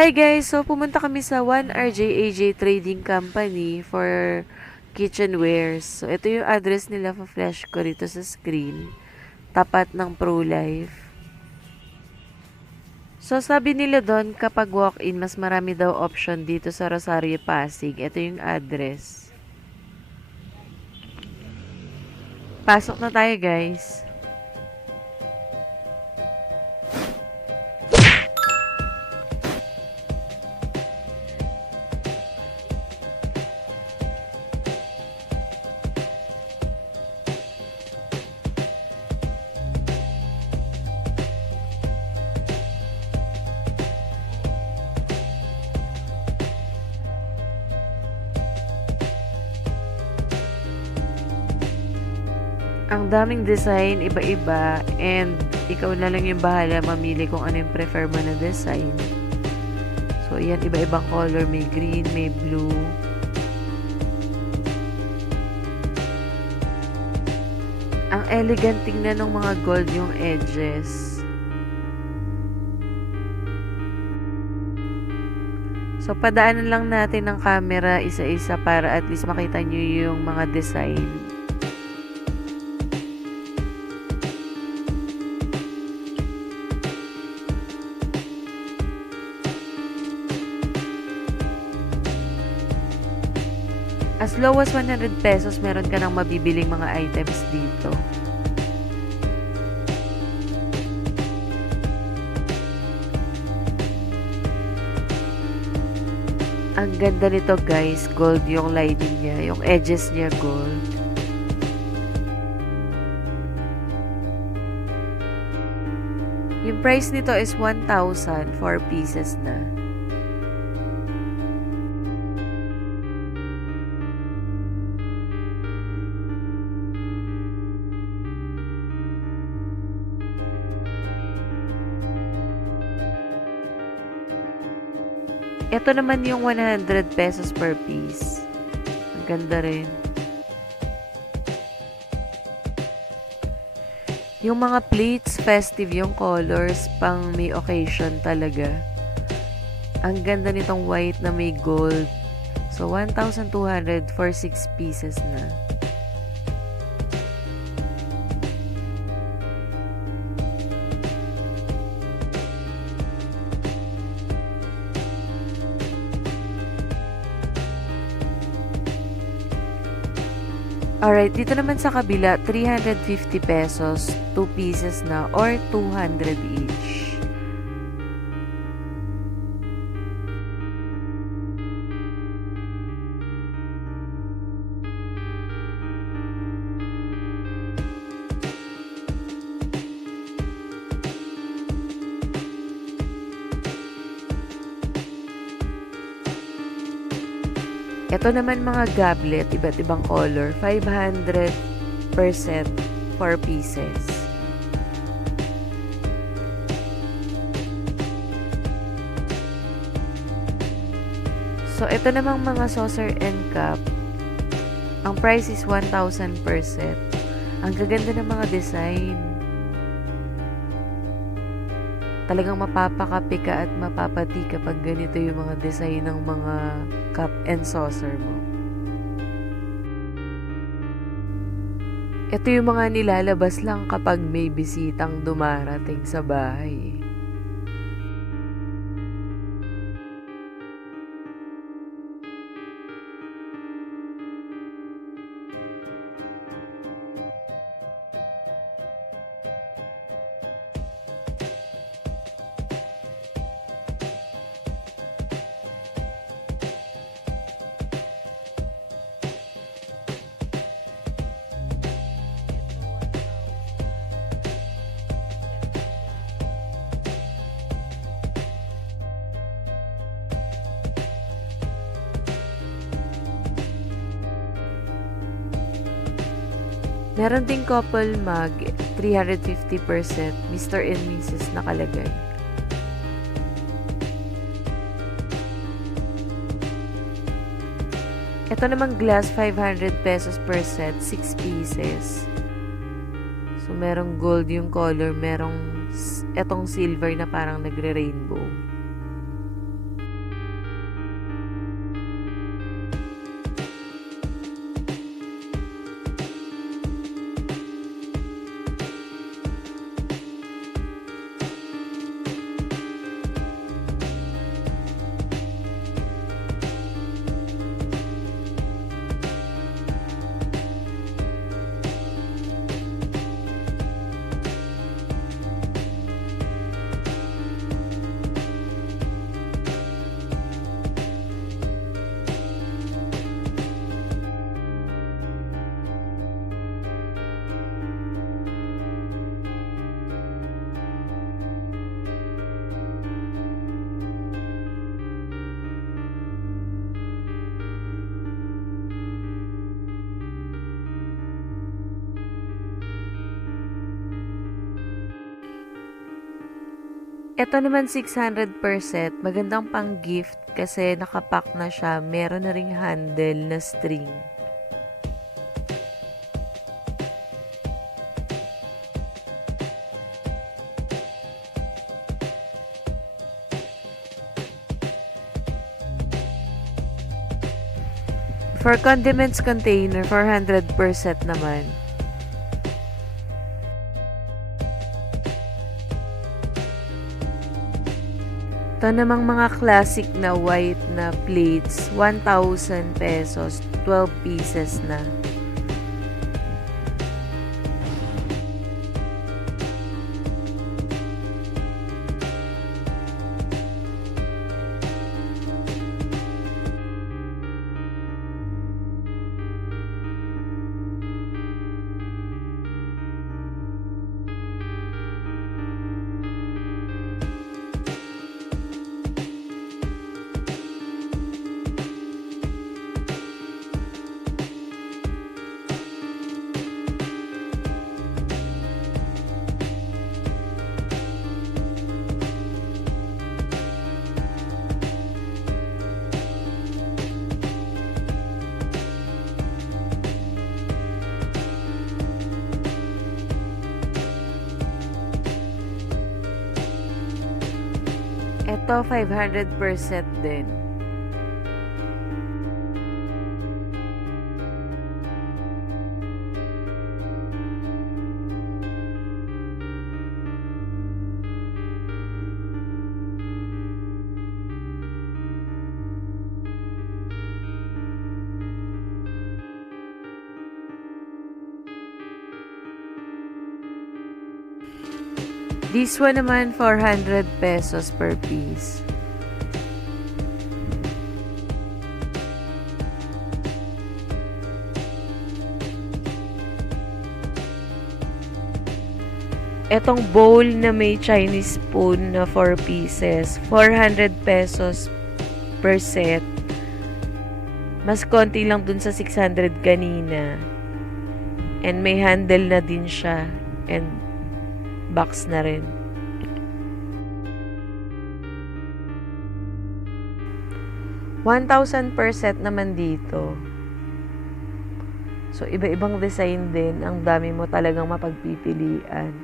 Hi guys! So, pumunta kami sa RJAJ Trading Company for kitchenwares. So, ito yung address nila. Pa-flash ko rito sa screen. Tapat ng Pro-Life. So, sabi nila doon, kapag walk-in, mas marami daw option dito sa Rosario, Pasig. Ito yung address. Pasok na tayo guys. Ang daming design, iba-iba, and ikaw na lang yung bahala mamili kung ano yung prefer mo na design. So, ayan, iba-ibang color. May green, may blue. Ang elegant tingnan ng mga gold yung edges. So, padaanan lang natin ng camera isa-isa para at least makita nyo yung mga design. As low as 100 pesos, meron ka nang mabibiling mga items dito. Ang ganda nito guys, gold yung lining niya, yung edges niya gold. Yung price nito is 1,000, 4 pieces na. Ito naman yung 100 pesos per piece. Ang ganda rin. Yung mga plates, festive yung colors, pang may occasion talaga. Ang ganda nitong white na may gold. So, 1,200 for 6 pieces na. Alright, dito naman sa kabila, 350 pesos, 2 pieces na, or 200 each. Ito naman mga goblet, iba't ibang color, 500 per set, 4 pieces. So, ito namang mga saucer and cup, ang price is 1,000 per set. Ang gaganda ng mga design. Talagang mapapakape ka at mapapati kapag ganito yung mga design ng mga cup and saucer mo. Ito yung mga nilalabas lang kapag may bisitang dumarating sa bahay. Meron ding couple mug, 350%, Mr. and Mrs. nakalagay. Ito namang glass, 500 pesos per set, 6 pieces. So, merong gold yung color, merong etong silver na parang nagre-rainbow. Ito naman 600 per set. Magandang pang gift kasi nakapack na siya. Meron na ring handle na string. For condiments container, 400 per set naman. Ito namang mga classic na white na plates, 1,000 pesos, 12 pieces na. Ito, 500 per set din. This one naman, 400 pesos per piece. Etong bowl na may Chinese spoon na 4 pieces, 400 pesos per set. Mas konti lang dun sa 600 kanina. And may handle na din siya. And box na rin. $1,000 per set naman dito. So, iba-ibang design din. Ang dami mo talagang mapagpipilian.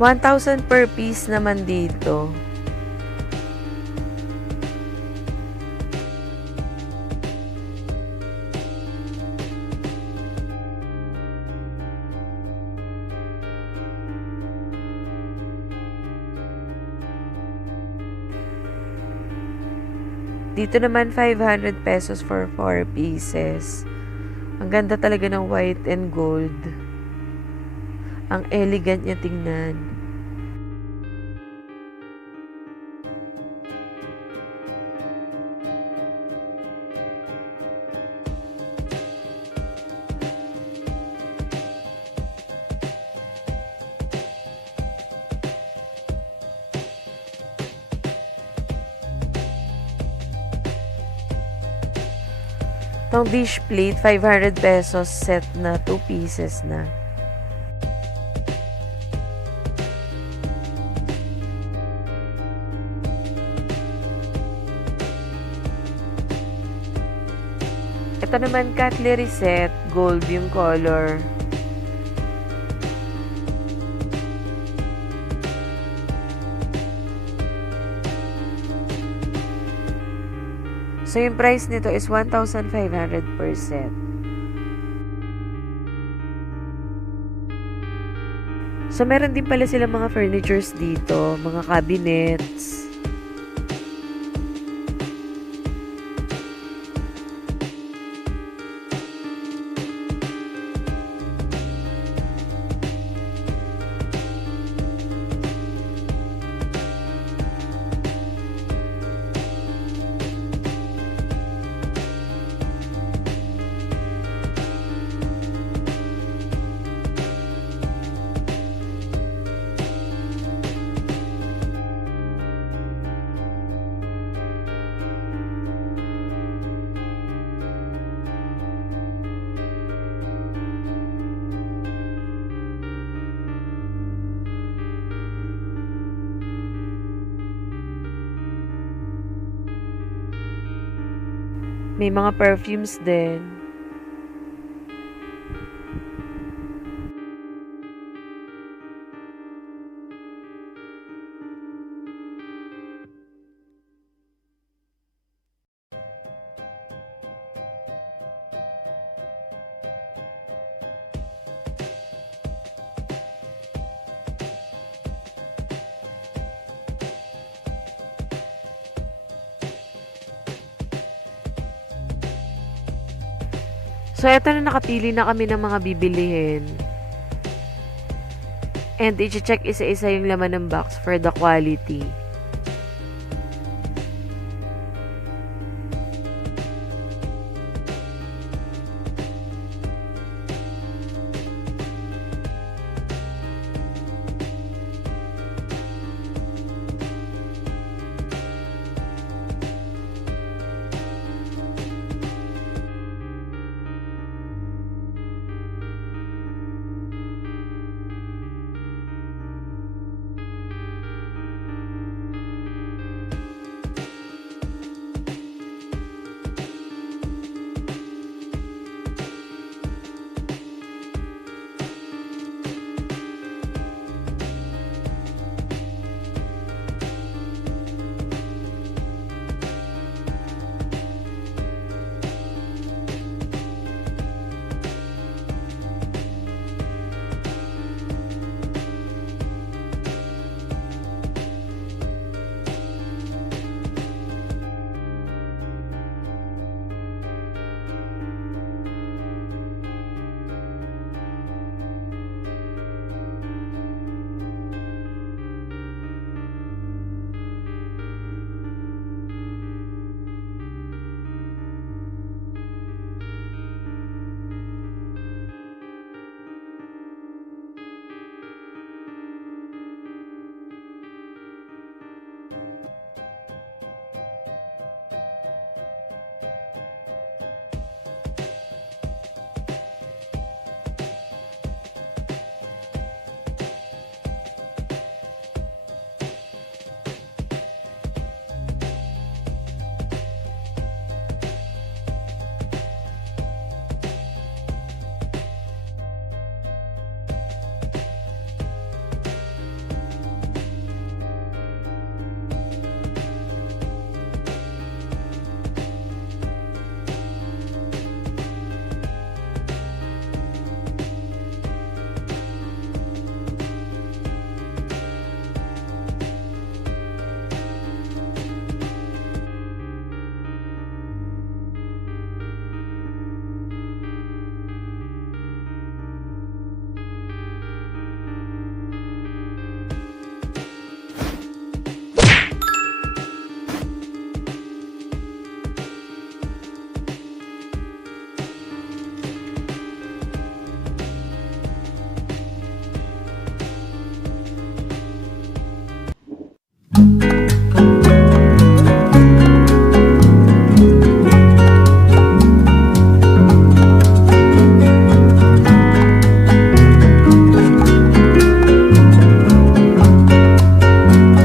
$1,000 per piece naman dito. Dito naman 500 pesos for 4 pieces. Ang ganda talaga ng white and gold. Ang elegant niya tingnan. Itong dish plate, 500 pesos set na 2 pieces na. ito naman cutlery set, gold yung color. So, yung price nito is 1,500 per set. So, meron din pala sila mga furnitures dito, mga cabinets. May mga perfumes din. So, eto na, nakapili na kami ng mga bibilihin. And i-check isa-isa yung laman ng box for the quality.